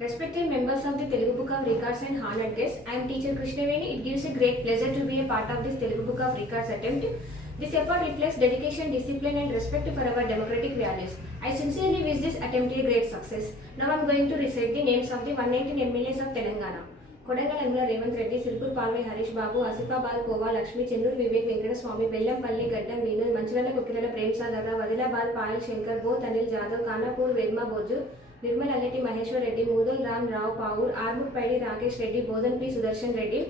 Respected members of the Telugu Book of Records and honored guests, I am Teacher Krishnaveni. It gives a great pleasure to be a part of this Telugu Book of Records attempt. This effort reflects dedication, discipline and respect for our democratic values. I sincerely wish this attempt a great success. Now I am going to recite the names of the 119 MLAs of Telangana. Kodangal MLA Revanth Reddy, Sirpur Palvai Harish Babu, Asifabad Kova Lakshmi, Chennur Vivek Venkataswamy, Bellampalli Gaddam Meenal, Mancherial Kokkirala Premsagar Rao, Adilabad Payal Shankar, Boath Anil Jadhav, Khanapur Vedma Bojju, Nirmal Alleti Maheshwar Reddy, Mudhole Ram Rao Pawar, Armoor Paidi Rakesh Reddy, Bodhan P Sudarshan Reddy,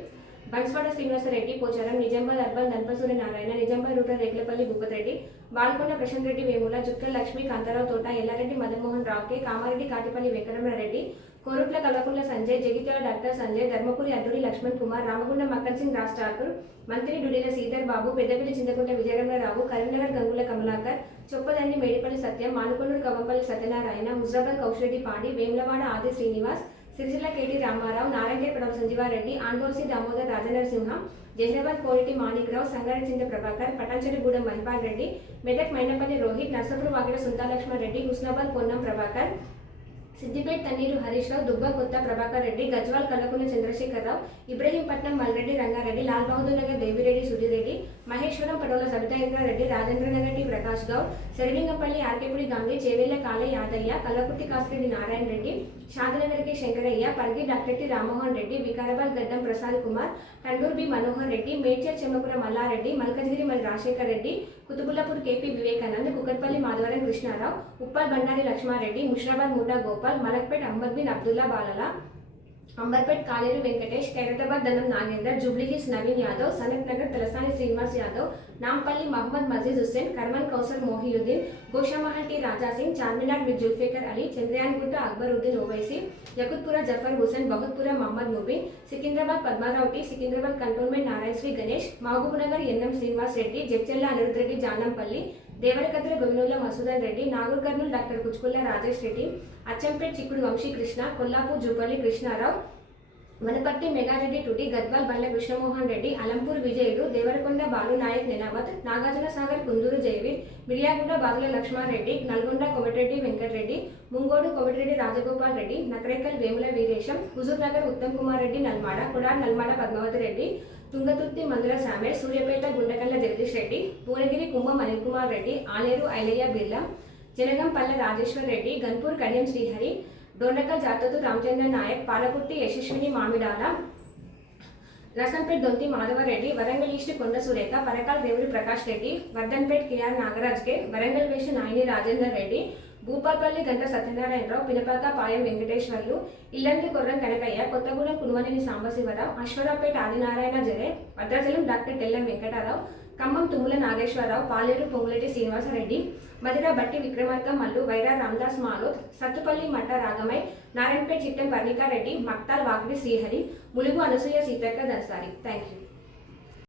Banswada Srinivasa Reddy, Pocharam, Nizamabad urban ధన్పసూరి Narayana, Nizamabad rural Rekulapalli Bhupath Reddy, Balkonda Prashanth Reddy Vemula, Jukkal Lakshmi, Kantha Rao తోట, Yellareddy Madan Mohan రావుకే, Kamareddy Katipalli Venkataramana Reddy, Korutla Kalvakuntla Sanjay, Jagtial doctor Sanjay, Dharmapuri Adduri Laxman Kumar, Ramagunda Makkan Singh Raj Thakur, మంత్రి డుడిల శ్రీధర్ బాబు, పెద్దపల్లి చింతకుంట విజయరమణరావు, కరీంనగర్ గంగుల కమలాకర్, చొప్పదండి మేడిపల్లి సత్యం, మానుకొండూరు కవ్వంపల్లి సత్యనారాయణ, హుజరాబాద్ కౌశరెడ్డి పాడి, వేములవాడ ఆది Srinivas, Sircilla KT Ramarao, Narayana పడవ సంజీవారెడ్డి, ఆండోల్సి దామోదర్ రాజనరసింహ, జహీరాబాద్ కోరిటి మాణిక్రావు, సంగారెడ్డి చింత ప్రభాకర్, పటాన్చెరుగూడెం మహిపాల్ రెడ్డి, మెదక్ మైనపల్లి రోహిత్, నర్సపురు వాకిడ సుంతాలక్ష్మణ్ రెడ్డి, హుస్నాబాద్ పొన్నం ప్రభాకర్, సిద్దిపేట తన్నీరు హరీష్ రావు, దుబ్బ కొత్త ప్రభాకర్ రెడ్డి, గజ్వాల్ కల్లకుంట్ల చంద్రశేఖరరావు, ఇబ్రహీంపట్నం మల్రెడ్డి రంగారెడ్డి, లాల్ బహదూర్ నగర్ దేవిరెడ్డి సుధీరెడ్డి, మహేశ్వరం పడవల Sabitha Indra Reddy, Rajendranagar T Prakash Goud, Serilingampally Arekapudi Gandhi, Chevella Kale Yadaiah, Kalwakurthy Kasireddy Narayana Reddy, Shantinagar K Shankaraiah, Parigi doctor T Rammohan Reddy, Vikarabad Gaddam Prasad Kumar, Tandur B Manohar Reddy, Medchal Chamakura Malla Reddy, Malkajgiri మల్ Rajashekar Reddy, Quthbullapur KP Vivekanand, Kukatpally Madhavaram Krishna Rao, Uppal Bandari Lakshma Reddy, Musheerabad Muta Gopal, Malakpet Ahmed bin Abdullah Balala, Amberpet Kaleru Venkatesh, Khairatabad Danam Nagender, Jubilee Hills Naveen Yadav, Sanath Nagar Talasani Srinivas Yadav, Nampally Mohammed Majid Hussain, Karwan Kausar Mohiuddin, Goshamahal T Raja Singh, Charminar Mir Zulfiqar Ali, Chandrayangutta Akbaruddin Owaisi, Yakutpura Jafar Hussain, Bahadurpura Mohammed Mubeen, Secunderabad Padma Rao T, Secunderabad cantonment Narayana Sri Ganesh, Mahabubnagar NM Srinivas Reddy, Jadcherla Anirudh Reddy Janampalli, Devarakadra గోవినూల మసూదన్ రెడ్డి, నాగూర్ కర్నూలు డాక్టర్ కుచ్కుల్ల రాజేష్ రెడ్డి, అచ్చంపేట్ చిక్కుడు వంశీ కృష్ణ, కొల్లాపూర్ జూపల్లి కృష్ణారావు, వనపర్తి మెగారెడ్డి టుడి, గద్వాల్ బండ్ల కృష్ణమోహన్ రెడ్డి, అలంపూర్ విజయుడు, దేవరకొండ బాలు నాయక్ నెనావత్, నాగార్జున సాగర్ కుందూరు జయవీర్, మిర్యాగూడ బాదుల లక్ష్మారెడ్డి, నల్గొండ కోమటిరెడ్డి వెంకటరెడ్డి, ముంగోడు కోమటిరెడ్డి రాజగోపాల్ రెడ్డి, నకరేకల్ వేముల వీరేశం, హుజూర్ నగర్ ఉత్తమ్ కుమార్ రెడ్డి నల్మాడ, కొడార్ నల్మాడ పద్మావతి రెడ్డి, తుంగతుర్తి మందుల సామెల్, సూర్యపేట గుండకల్ల జగదీష్ రెడ్డి, పూనగిరి కుంభం అనిల్ కుమార్ రెడ్డి, ఆలేరు ఐలయ్య బిర్లా, జనగంపల్లె రాజేశ్వర్ రెడ్డి, గన్పూర్ కడియం శ్రీహరి, డోండకల్ జాతోతు రామచంద్ర నాయక్, పాలకుర్తి యశస్విని మామిడాల, రసంపేట్ దొంతి మాధవరెడ్డి, వరంగల్ ఈస్ట్ కొండ సురేఖ, పరకాల్ దేవుడి ప్రకాష్ రెడ్డి, వర్ధన్పేట్ కేఆర్ నాగరాజ్ కే, వరంగల్ వేష నాయని రాజేందర్ రెడ్డి, భూపాల్పల్లి గంట Satyanarayana Rao, Pinapaka Payam Venkateswarlu, ఇల్లంటి కొర్రం Kanakaiah, Kothagudem కునుమనేని Sambasivarao, Aswaraopeta Adinarayana జరే, Bhadrachalam doctor టెల్లం వెంకటారావు, Khammam తుమ్ముల Nageswara Rao, Paleru Ponguleti Srinivasa Reddy, Madhira Bhatti Vikramarka Mallu, Wyra Ramdas Maloth, Sathupalli Matta Ragamayi, Narayanpet Chittem Parnika Reddy, Makthal Vakiti Srihari, Mulugu Anasuya Seethakka Danasari. Thank you.